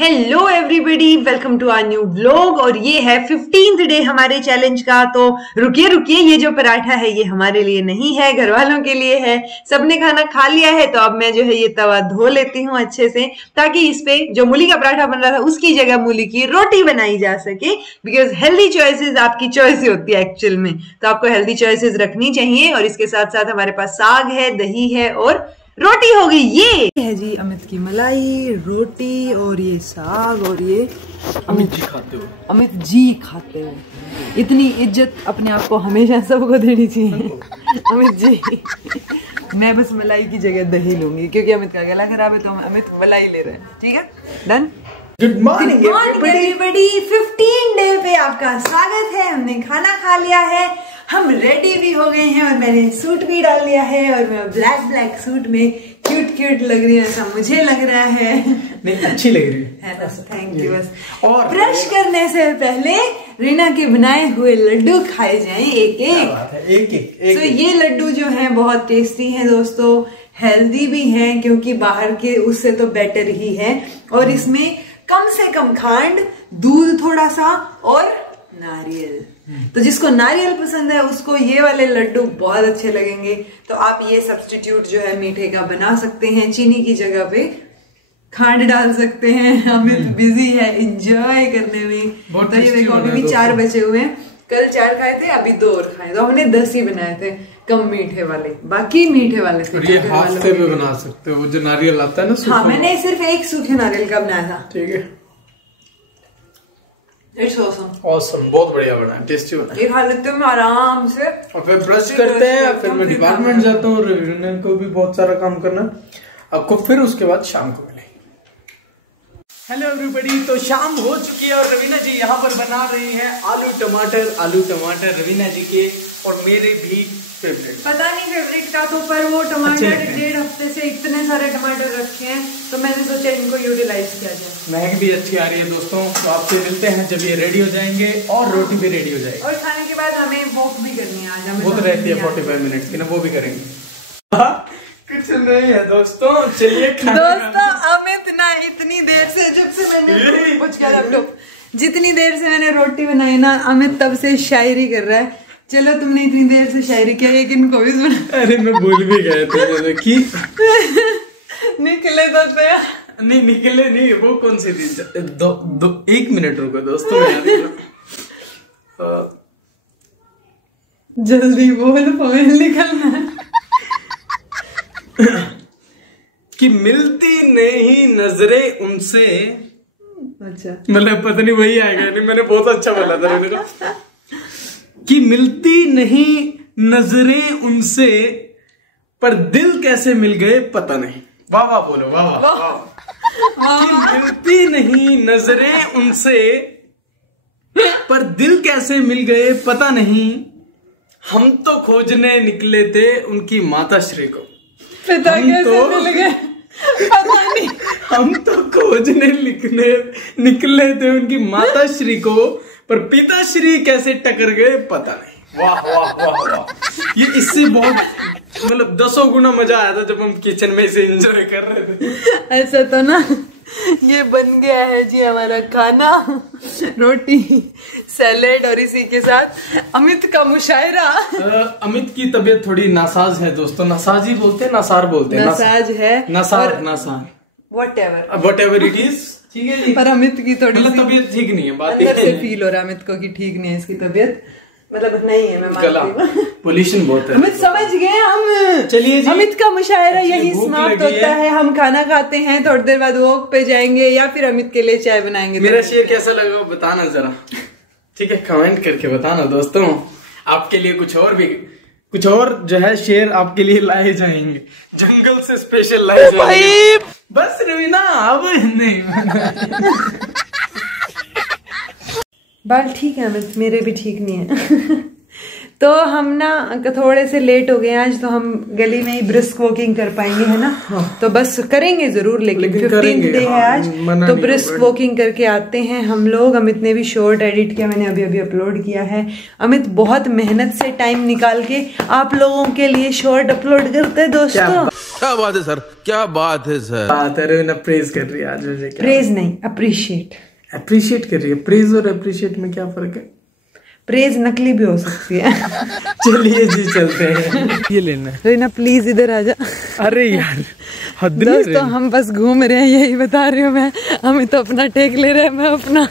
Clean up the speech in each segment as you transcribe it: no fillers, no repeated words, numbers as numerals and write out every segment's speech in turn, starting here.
Hello everybody, welcome to our new vlog. और ये है 15th डे हमारे चैलेंज का। तो रुकिए, ये जो पराठा है ये हमारे लिए नहीं है, घर वालों के लिए है। सबने खाना खा लिया है, तो अब मैं जो है ये तवा धो लेती हूँ अच्छे से, ताकि इस पे जो मूली का पराठा बन रहा था उसकी जगह मूली की रोटी बनाई जा सके। बिकॉज हेल्दी चॉइसेस आपकी चॉइस ही होती है एक्चुअल में, तो आपको हेल्दी चॉइसेस रखनी चाहिए। और इसके साथ साथ हमारे पास साग है, दही है और रोटी हो गई। ये है जी अमित की मलाई, रोटी और ये साग, और ये अमित जी खाते हो। अमित जी खाते हो। इतनी इज्जत अपने आप को हमेशा सबको देनी चाहिए। अमित जी, मैं बस मलाई की जगह दही लूंगी क्योंकि अमित का गला खराब है, तो हम अमित मलाई ले रहे हैं। ठीक है, done. Good morning everybody, 15 day पे आपका स्वागत है। हमने खाना खा लिया है, हम रेडी भी हो गए हैं और मैंने सूट भी डाल लिया है और मैं ब्लैक सूट में क्यूट लग रही है, ऐसा मुझे लग रहा है। नहीं, अच्छी लग रही है बस, थैंक यू। बस और ब्रश करने से पहले रीना के बनाए हुए लड्डू खाए जाएं एक एक। तो ये लड्डू जो है बहुत टेस्टी है दोस्तों, हेल्दी भी हैं क्योंकि बाहर के उससे तो बेटर ही है। और इसमें कम से कम खांड, दूध थोड़ा सा और नारियल। तो जिसको नारियल पसंद है उसको ये वाले लड्डू बहुत अच्छे लगेंगे। तो आप ये सब्स्टिट्यूट जो है मीठे का बना सकते हैं, चीनी की जगह पे खांड डाल सकते हैं। अमित बिजी है एंजॉय करने में। तो ये देखो अभी भी 4 बचे हुए हैं। कल 4 खाए थे, अभी 2 और खाए, तो हमने 10 ही बनाए थे कम मीठे वाले, बाकी मीठे वाले थे। ये हफ्ते में बना सकते हो, जो नारियल आता है ना। हाँ, मैंने सिर्फ एक सूखे नारियल का बनाया था। ठीक है, इट्स ऑसम, बहुत बढ़िया बना, टेस्टी बना। ये खा लेते हैं आराम से और फिर ब्रश करते हैं, फिर मैं डिपार्टमेंट जाता हूँ। रवीना को भी बहुत सारा काम करना आपको, फिर उसके बाद शाम को मिलेंगे। हेलो एवरीबॉडी, तो शाम हो चुकी है और रवीना जी यहाँ पर बना रही हैं आलू टमाटर रवीना जी के और मेरे भी फेवरेट। पता नहीं फेवरेट का तो, पर वो टमाटर 1.5 हफ्ते से इतने सारे टमाटर रखे हैं, तो मैंने सोचा इनको यूटिलाइज किया जाए। महक भी अच्छी आ रही है दोस्तों। तो आपसे मिलते हैं जब ये रेडी हो जाएंगे और रोटी भी रेडी हो जाएगी। और खाने के बाद हमें वॉक भी करनी है। आज हमें वो तो रहती है 45 मिनट की ना, वो भी करेंगे। कुछ नहीं है दोस्तों, चलिए दोस्तों अमित ना इतनी देर से, जब से मैंने कुछ किया लैपटॉप, जितनी देर से मैंने रोटी बनाई ना, अमित तब से शायरी कर रहा है। चलो, तुमने इतनी देर से शायरी किया, एक इनको भी सुना। अरे मैं भूल भी गया था कि निकले तो थे। नहीं निकले नहीं, वो कौन सी थी? 1 मिनट रुको दोस्तों। जल्दी बोल, फोन निकलना है। कि मिलती नहीं नजरें उनसे। अच्छा, मतलब पता नहीं वही आएगा नहीं, मैंने बहुत अच्छा बोला था मैंने कहा कि मिलती नहीं नजरें उनसे, पर दिल कैसे मिल गए पता नहीं। वाह वाह बोलो, वाह वाह। कि मिलती नहीं नजरें उनसे, पर दिल कैसे मिल गए पता नहीं। हम तो खोजने निकले थे उनकी माताश्री को, पिता कैसे मिल गए पता नहीं। हम तो खोजने निकले थे उनकी माताश्री को, पर पिताश्री कैसे टकर गए पता नहीं। वाह वाह वाह वाह। ये इससे बहुत मतलब 10 गुना मजा आया था जब हम किचन में इसे एंजॉय कर रहे थे। ऐसा तो ना, ये बन गया है जी हमारा खाना, रोटी, सैलेड और इसी के साथ अमित का मुशायरा। अमित की तबीयत थोड़ी नासाज है दोस्तों। नासाज ही बोलते हैं, नासार बोलते हैं। नासाज है, Naseer what ever it is. ठीक है जी, पर अमित की थोड़ी तबीयत ठीक नहीं है, बात अंदर से फील हो रहा है अमित को कि ठीक नहीं है इसकी तबीयत, मतलब नहीं है। मैं मानती हूँ, पोल्यूशन बहुत है। अमित समझ गए हम। चलिए जी, अमित का मुशायरा यही समाप्त होता है। हम खाना खाते हैं, थोड़ी देर बाद वॉक पे जाएंगे या फिर अमित के लिए चाय बनाएंगे। मेरा शेयर कैसा लगा बताना जरा, ठीक है? कमेंट करके बताना दोस्तों। आपके लिए कुछ और जो है शेयर आपके लिए लाए जाएंगे, जंगल से स्पेशल लाए जाएंगे। बस रवीना अब नहीं। बाल ठीक है अमित, मेरे भी ठीक नहीं है। तो हम ना थोड़े से लेट हो गए आज, तो हम गली में ही ब्रिस्क वॉकिंग कर पाएंगे, है ना? तो बस करेंगे जरूर, लेकिन 15th डे है आज, तो ब्रिस्क वॉकिंग करके आते हैं हम लोग। अमित ने भी शॉर्ट एडिट किया, मैंने अभी अभी अपलोड किया है। अमित बहुत मेहनत से टाइम निकाल के आप लोगों के लिए शॉर्ट अपलोड करते हैं दोस्तों। क्या बात है सर, क्या बात है सर। बात है ना, प्रेज कर रही है आज मुझे। प्रेज नहीं, अप्रिशिएट कर रही है। प्रेज और अप्रिशिएट में क्या फर्क है? प्रेज नकली भी हो सकती है। चलिए जी चलते हैं। ये लेना है। रीना प्लीज इधर आ जा। अरे यार दोस्तों हम बस घूम रहे हैं, यही बता रही हूँ मैं। हम तो अपना टेक ले रहे हैं, मैं अपना।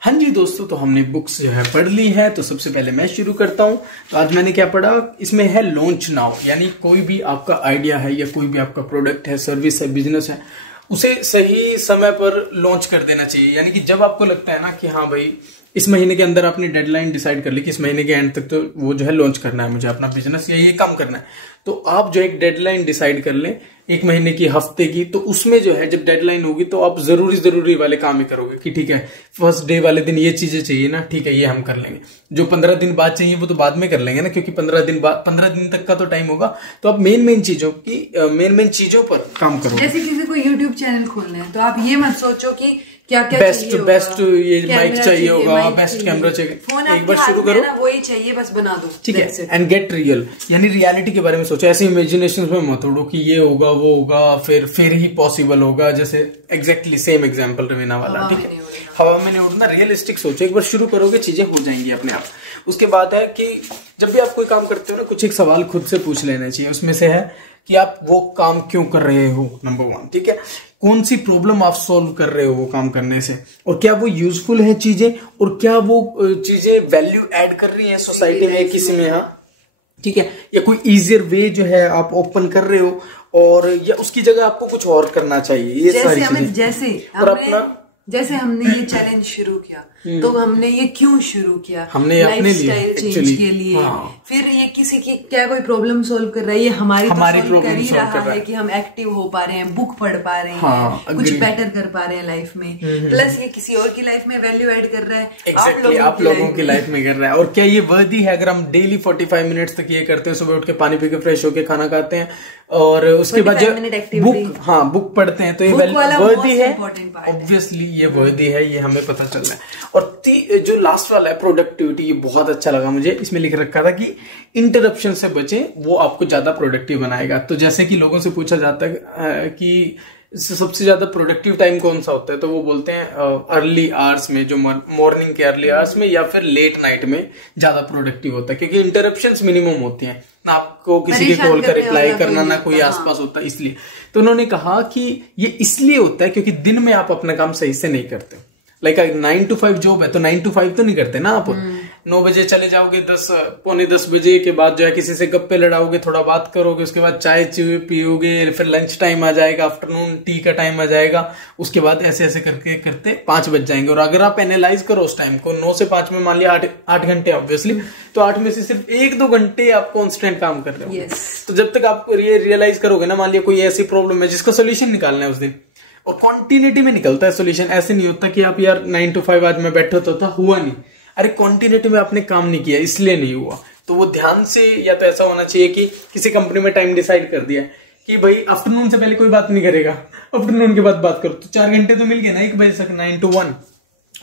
हाँ जी दोस्तों, तो हमने बुक्स जो है पढ़ ली है, तो सबसे पहले मैं शुरू करता हूँ। तो आज मैंने क्या पढ़ा, इसमें है लॉन्च नाउ, यानी कोई भी आपका आइडिया है या कोई भी आपका प्रोडक्ट है, सर्विस है, बिजनेस है, उसे सही समय पर लॉन्च कर देना चाहिए। यानी कि जब आपको लगता है ना कि हाँ भाई इस महीने के अंदर आपने डेडलाइन डिसाइड कर ली कि इस महीने के एंड तक तो वो जो है लॉन्च करना है मुझे अपना बिजनेस या ये काम करना है, तो आप जो एक डेडलाइन डिसाइड कर लें, 1 महीने की, हफ्ते की। तो उसमें जो है जब डेडलाइन होगी तो आप जरूरी वाले काम ही करोगे कि ठीक है फर्स्ट डे वाले दिन ये चीजें चाहिए ना, ठीक है ये हम कर लेंगे। जो 15 दिन बाद चाहिए वो तो बाद में कर लेंगे ना, क्योंकि 15 दिन तक का तो टाइम होगा। तो आप मेन चीजों पर काम करो। जैसे किसी को यूट्यूब चैनल खोलना है तो आप ये मत सोचो कि क्या बेस्ट ये माइक चाहिए होगा, बेस्ट कैमरा चाहिए, एक बार शुरू करो, वही चाहिए, बस बना दो, ठीक है। एंड गेट रियल, यानी रियलिटी के बारे में सोचो। ऐसे इमेजिनेशन में मत उड़ो कि ये होगा वो होगा फिर ही पॉसिबल होगा। जैसे एग्जैक्टली सेम एग्जांपल रवीना वाला, ठीक है, हवा में नहीं उड़ना, रियलिस्टिक सोचो। एक बार शुरू करोगे चीजें हो जाएंगी अपने आप। उसके बाद है कि जब भी आप कोई काम करते हो ना, कुछ एक सवाल खुद से पूछ लेना चाहिए। उसमें से है कि आप वो काम क्यों कर रहे हो, नंबर 1, ठीक है। कौन सी प्रॉब्लम आप सॉल्व कर रहे हो वो काम करने से, और क्या वो यूजफुल है चीजें, और क्या वो चीजें वैल्यू ऐड कर रही है सोसाइटी में, किसी में, हाँ ठीक है। या कोई इजियर वे जो है आप ओपन कर रहे हो, और या उसकी जगह आपको कुछ और करना चाहिए। ये सारी चीजें। जैसे हमने ये चैलेंज शुरू किया, तो हमने ये क्यों शुरू किया, हमने अपने लाइफस्टाइल चेंज के लिए। हाँ। फिर ये किसी की क्या कोई प्रॉब्लम सोल्व कर रहा है, ये हमारी तो कर ही रहा है कि हम एक्टिव हो पा रहे हैं, बुक पढ़ पा रहे हैं, हाँ, कुछ बेटर कर पा रहे हैं लाइफ में, प्लस ये किसी और की लाइफ में वैल्यू ऐड कर रहा है। Exactly, आप लोगों की लाइफ में कर रहा है। और क्या ये वर्दी है अगर हम डेली 45 मिनट्स तक ये करते हैं, सुबह उठ के पानी पी के फ्रेश होके खाना खाते हैं और उसके बाद जब बुक पढ़ते हैं, तो ये वर्दी है। ऑब्वियसली ये वर्दी है, ये हमें पता चल रहा है। और जो लास्ट वाला है प्रोडक्टिविटी, ये बहुत अच्छा लगा मुझे। इसमें लिख रखा था कि इंटरप्शन से बचें, वो आपको ज्यादा प्रोडक्टिव बनाएगा। तो जैसे कि लोगों से पूछा जाता है कि सबसे ज्यादा प्रोडक्टिव टाइम कौन सा होता है, तो वो बोलते हैं अर्ली आवर्स में, जो मॉर्निंग के अर्ली आवर्स में या फिर लेट नाइट में ज्यादा प्रोडक्टिव होता है, क्योंकि इंटरप्शंस मिनिमम होती हैं ना, आपको किसी के कॉल का रिप्लाई करना, ना कोई आसपास होता है, इसलिए। तो उन्होंने कहा कि ये इसलिए होता है क्योंकि दिन में आप अपना काम सही से नहीं करते। लाइक 9 to 5 जॉब है, तो 9 to 5 तो नहीं करते ना आप। 9 बजे चले जाओगे, 10 बजे के बाद जो है किसी से गप्पे लड़ाओगे, थोड़ा बात करोगे, उसके बाद चाय पियोगे, फिर लंच टाइम आ जाएगा, आफ्टरनून टी का टाइम आ जाएगा, उसके बाद ऐसे ऐसे करके करते 5 बज जाएंगे। और अगर आप एनालाइज करो उस टाइम को, 9 से 5 में मान लिया 8 घंटे ऑब्वियसली, तो 8 में से सिर्फ 1-2 घंटे आप कॉन्स्टेंट काम कर रहे हो। तो जब तक आप ये रियलाइज करोगे ना, मान लिया कोई ऐसी प्रॉब्लम है जिसका सोल्यूशन निकालना है उस दिन, और कॉन्टिन्यूटी में निकलता है सोल्यूशन। ऐसे नहीं होता कि आप यार 9 to 5 आज मैं बैठा तो था, हुआ नहीं। अरे कॉन्टिन्यूटी में आपने काम नहीं किया, इसलिए नहीं हुआ। तो वो ध्यान से, या तो ऐसा होना चाहिए कि किसी कंपनी में टाइम डिसाइड कर दिया कि भाई आफ्टरनून से पहले कोई बात नहीं करेगा, आफ्टरनून के बाद बात करो, तो 4 घंटे तो मिल गए ना 1 बजे तक, 9 to 1।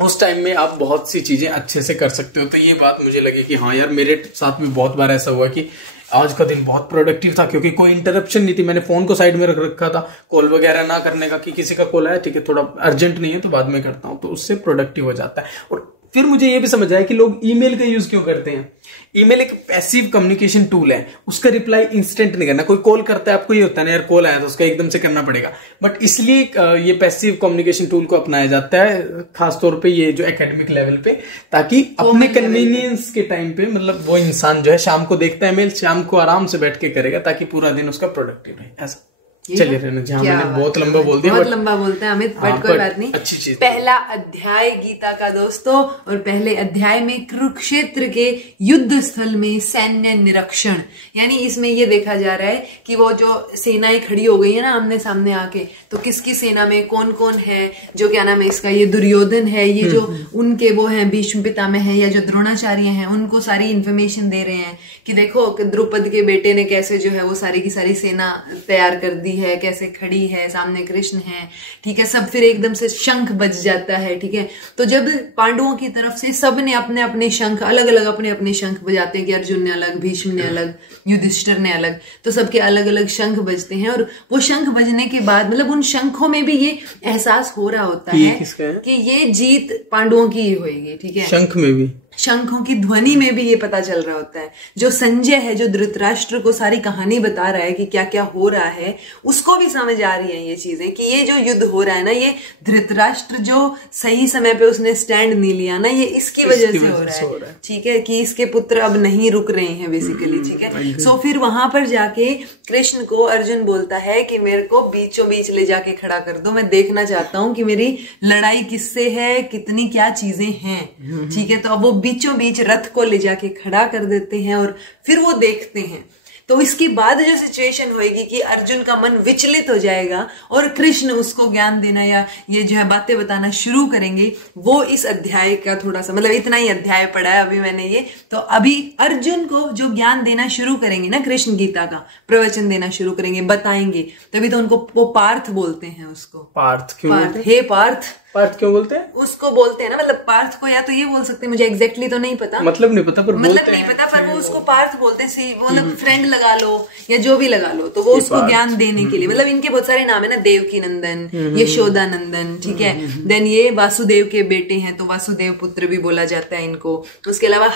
उस टाइम में आप बहुत सी चीजें अच्छे से कर सकते हो। तो ये बात मुझे लगी कि हाँ यार, मेरे साथ भी बहुत बार ऐसा हुआ कि आज का दिन बहुत प्रोडक्टिव था, क्योंकि कोई इंटरप्शन नहीं थी। मैंने फोन को साइड में रख रखा था, कॉल वगैरह ना करने का, कि किसी का कॉल आया ठीक है थोड़ा अर्जेंट नहीं है तो बाद में करता हूं, तो उससे प्रोडक्टिव हो जाता है। और फिर मुझे ये भी समझ आया कि लोग ईमेल का यूज क्यों करते हैं। ईमेल एक पैसिव कम्युनिकेशन टूल है, उसका रिप्लाई इंस्टेंट नहीं करना। कोई कॉल करता है, आपको ये होता है ना यार कॉल आया तो उसका एकदम से करना पड़ेगा, बट इसलिए ये पैसिव कम्युनिकेशन टूल को अपनाया जाता है, खासतौर पे ये जो एकेडमिक लेवल पे, ताकि अपने कन्वीनियंस के टाइम पे, मतलब वो इंसान जो है शाम को देखता है मेल, शाम को आराम से बैठ के करेगा, ताकि पूरा दिन उसका प्रोडक्टिव रहे। ऐसा चलिए मैंने बहुत लंबा बोल दिया, बहुत लंबा बोलते हैं अमित, बट कोई बात नहीं। अच्छी चीज। पहला अध्याय गीता का दोस्तों, और पहले अध्याय में कुरुक्षेत्र के युद्ध स्थल में सैन्य निरीक्षण, यानी इसमें ये देखा जा रहा है कि वो जो सेनाएं खड़ी हो गई है ना आमने सामने आके, तो किसकी सेना में कौन कौन है, जो क्या नाम है इसका, ये दुर्योधन है, ये जो उनके वो है भीष्म पितामह है, या जो द्रोणाचार्य हैं, उनको सारी इन्फॉर्मेशन दे रहे हैं कि देखो द्रौपदी के बेटे ने कैसे जो है वो सारी की सारी सेना तैयार कर दी है, कैसे खड़ी है, सामने कृष्ण है, ठीक है सब। फिर एकदम से शंख बज जाता है, ठीक है। तो जब पांडवों की तरफ से सब ने अपने अपने शंख अलग अलग अपने अपने शंख बजाते हैं कि अर्जुन ने अलग, भीष्म ने अलग, युधिष्ठिर ने अलग, तो सबके अलग अलग शंख बजते हैं। और वो शंख बजने के बाद मतलब उन शंखों में भी ये एहसास हो रहा होता है कि ये जीत पांडवों की ही होगी, ठीक है। शंख में भी, शंखों की ध्वनि में भी ये पता चल रहा होता है। जो संजय है, जो धृतराष्ट्र को सारी कहानी बता रहा है कि क्या क्या हो रहा है, उसको भी समझ आ रही है ये चीजें कि ये जो युद्ध हो रहा है ना, ये धृतराष्ट्र जो सही समय पे उसने स्टैंड नहीं लिया ना, ये इसकी वजह से हो रहा है, ठीक है, कि इसके पुत्र अब नहीं रुक रहे हैं बेसिकली, ठीक है। सो फिर वहां पर जाके कृष्ण को अर्जुन बोलता है कि मेरे को बीचों बीच ले जाके खड़ा कर दो, मैं देखना चाहता हूं कि मेरी लड़ाई किससे है, कितनी क्या चीजें हैं, ठीक है। तो अब वो बीचों बीच रथ को ले जाके खड़ा कर देते हैं और फिर वो देखते हैं। तो इसके बाद जो सिचुएशन होएगी कि अर्जुन का मन विचलित हो जाएगा और कृष्ण उसको ज्ञान देना या ये जो है बातें बताना शुरू करेंगे, वो इस अध्याय का थोड़ा सा मतलब इतना ही अध्याय पढ़ा है अभी मैंने ये। तो अभी अर्जुन को जो ज्ञान देना शुरू करेंगे ना, कृष्ण गीता का प्रवचन देना शुरू करेंगे, बताएंगे, तभी तो उनको वो पार्थ बोलते हैं। उसको पार्थ क्यों? पार्थ, हे पार्थ। पार्थ क्यों बोलते हैं? उसको बोलते हैं ना, मतलब पार्थ को या तो ये बोल सकते हैं, मुझे एग्जैक्टली तो नहीं पता, मतलब नहीं पता पर मतलब नहीं पता, पर वो उसको पार्थ बोलते हैं। मतलब फ्रेंड लगा लो या जो भी लगा लो, तो वो उसको ज्ञान देने के लिए, मतलब इनके बहुत सारे नाम है ना, देवकी नंदन, यशोदा नंदन, ठीक है। देन ये वासुदेव के बेटे हैं तो वासुदेव पुत्र भी बोला जाता है इनको। उसके अलावा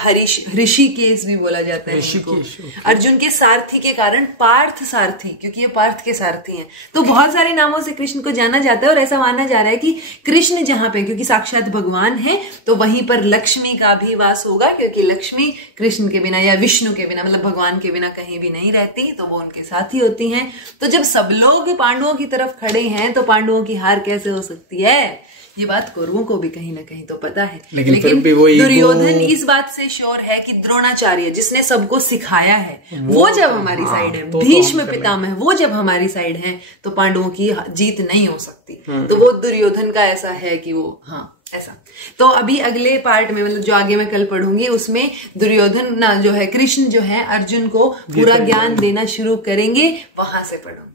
ऋषिकेश भी बोला जाता है इनको। अर्जुन के सारथी के कारण पार्थ सारथी, क्योंकि ये पार्थ के सारथी हैं। तो बहुत सारे नामों से कृष्ण को जाना जाता है और ऐसा माना जा रहा है कि कृष्ण जहां पे, क्योंकि साक्षात भगवान है, तो वहीं पर लक्ष्मी का भी वास होगा, क्योंकि लक्ष्मी कृष्ण के बिना या विष्णु के बिना मतलब भगवान के बिना कहीं भी नहीं रहती, तो वो उनके साथ ही होती हैं। तो जब सब लोग पांडवों की तरफ खड़े हैं तो पांडवों की हार कैसे हो सकती है? ये बात कौरवों को भी कहीं ना कहीं तो पता है, लेकिन दुर्योधन इस बात से श्योर है कि द्रोणाचार्य जिसने सबको सिखाया है वो जब हमारी साइड है, भीष्म पितामह वो जब हमारी साइड है, तो पांडवों की जीत नहीं हो सकती। तो वो दुर्योधन का ऐसा है कि वो ऐसा। तो अभी अगले पार्ट में मतलब जो आगे मैं कल पढ़ूंगी उसमें दुर्योधन ना जो है, कृष्ण जो है अर्जुन को पूरा ज्ञान देना शुरू करेंगे, वहां से पढ़ूंगी।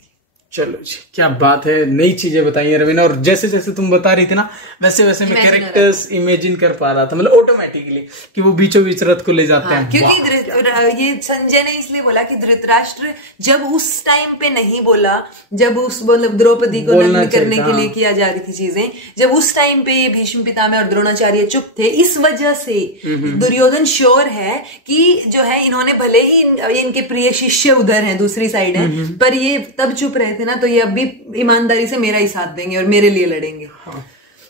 चलो जी, क्या बात है, नई चीजें बताई रवीना। और जैसे जैसे तुम बता रही थी ना, वैसे वैसे मैं कैरेक्टर्स इमेजिन कर पा रहा था, मतलब ऑटोमेटिकली कि वो बीचों बीच रथ को ले जाते हैं। क्योंकि ये संजय ने इसलिए बोला कि धृतराष्ट्र जब उस टाइम पे नहीं बोला, जब उस मतलब द्रौपदी को नग्न करने के लिए किया जा रही थी चीजें, जब उस टाइम पे ये भीष्म पितामह और द्रोणाचार्य चुप थे, इस वजह से दुर्योधन श्योर है कि जो है इन्होंने भले ही इनके प्रिय शिष्य उधर है, दूसरी साइड है, पर ये तब चुप रहे थे ना, तो ये अब भी ईमानदारी से मेरा ही साथ देंगे और मेरे लिए लड़ेंगे।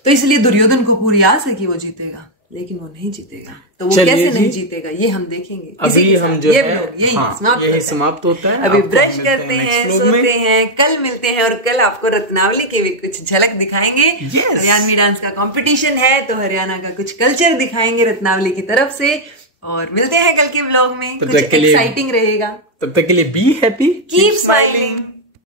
तो इसलिए दुर्योधन को पूरी आस है कि वो जीतेगा, लेकिन वो नहीं जीतेगा। तो वो कैसे नहीं जीतेगा ये हम देखेंगे। अभी हम जो है यही समाप्त होता है। अभी ब्रश करते हैं, सोते हैं, कल मिलते हैं और कल आपको रत्नावली की भी कुछ झलक दिखाएंगे। हरियाणवी डांस का कंपटीशन है तो हरियाणा का कुछ कल्चर दिखाएंगे रत्नावली की तरफ से, और मिलते हैं कल के व्लॉग में, कुछ एक्साइटिंग रहेगा। तब तक के लिए बी हैप्पी, कीप स्माइलिंग।